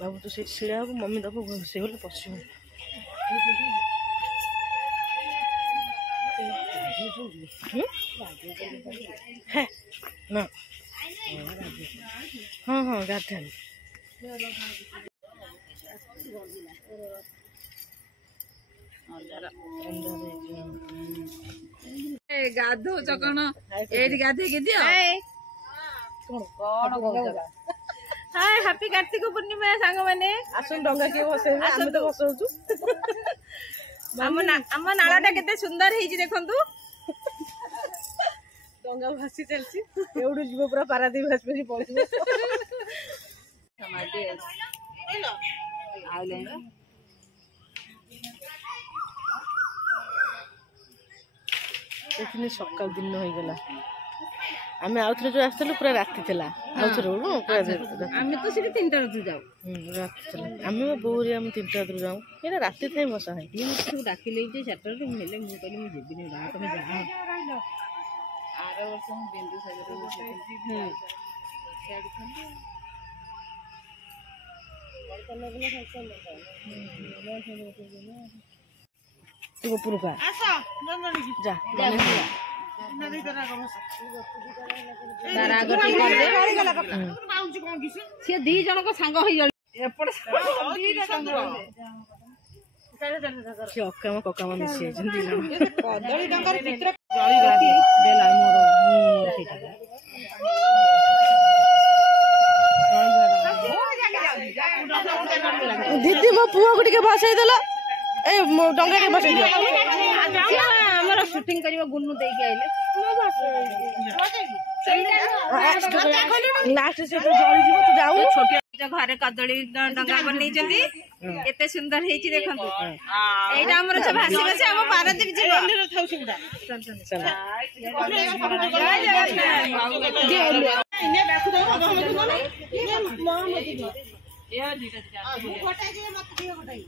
बाबू तो से छिड़ा हम मम्मी दबो से बोले पशु है ना हाँ हाँ गाधन गाधो चकण एठी गाधे के दियो हाय हैप्पी कार्तिक पूर्णिमा सांग माने आसन डंगा के बसे हम तो बसौछु हम नालाटा केते सुंदर हेजी देखंतु डंगा भासी चलची एवढू जीव पूरा पारादी भासपी पळिबो समाधि हेलो आइलेंगा देखिनी सकाल दिन हो गला आमे आउथरे जो आस्तलु पूरा राति थला आउथरे हो पूरा आमे तो सिटी 3टा रथु जाऊ राति थला आमे बोरी हम 3टा रथु जाऊ एरा राति थाई बसा है तू डाकी ले जे सेटर रूम हेले मु कहली मु जेबिनी रा तमे जा आरो वर्ष हम बिंदु सागर साइड खंदे तू पुरुका आसा जा नदी तरा गमस तारा गटी कर दे गाड़ी गला पका पाउची कोन किसे से दी जण को संग होई जळी एपड दी संग के अक्का कक्का मिसी जंदी कदली डंगर चित्र जळी गाडी देला मोर सेटा दीदी मो पुआ को टिके बसाई देला ए डंगा के बसाई दियो हमर शूटिंग करियो गुन्नु देई के आइले लास्ट से तो जळी जीव तू जाऊ छोटे घरे कदली डंगा बनै जंदी एते सुंदर हेची देखंतु एटा हमर छ भासी बसे हम पारादीप जीव एने थाउ सिगुडा चल इने बाखु दो हम ये दीटा गोटा जे मत दियो गोटाई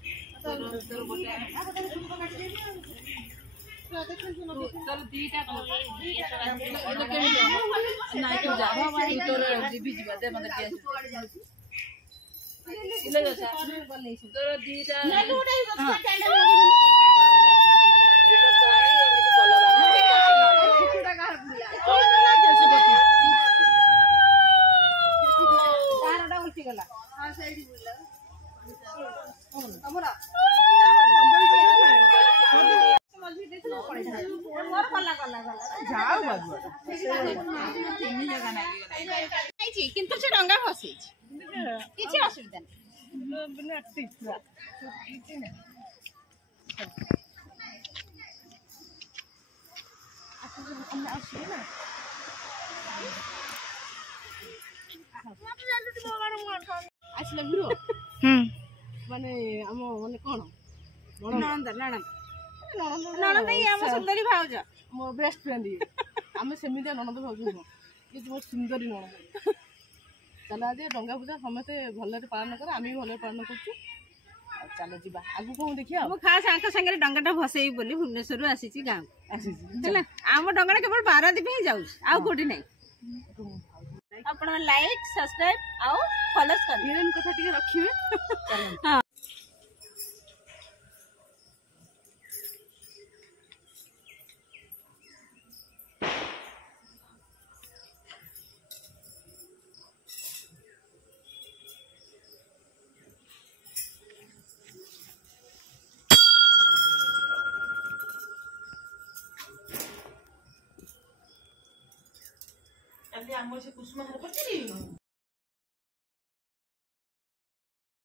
चल दीटा ना तो जा तोर जीबी जीवा दे मने टेस्ट इले जा तोर दीटा ना गोटाई बस कैंडल लगी इले काई एमिति कलबा ना छुटा का बुला कोन लागे से बती तारडा उठी गला हां साइड बुला हमरा जाओ बाबू तीन जगह नाही छी किंतु से डंगा फसी किछि असुविधा नाही बिना टिपरा किछि ना हम आसी ना आसले गुरु माने हम माने कोन ननंद ननंद ये हम सुंदरी भाउज मो बेस्ट फ्रेंड ये आमे सेमिदिया ननंद भाउज हो ये बहुत सुंदरी ननंद चल आज डंगा पूजा समस्त भलरे पालन कर आमी भलरे पालन करछु चलो जीवा आगु को देखिया हम खास आंका संगे डंगाटा भसेई बोली भुवनेश्वर आसी छी गांव आसी चला आम डंगाटा केवल पारादीप ही जाउ आ कोठी नै अपन लाइक सब्सक्राइब आउ फॉलो कर हिरन कथा टिके रखिबे चलो हां अभी आम से कुसुम हर पचरी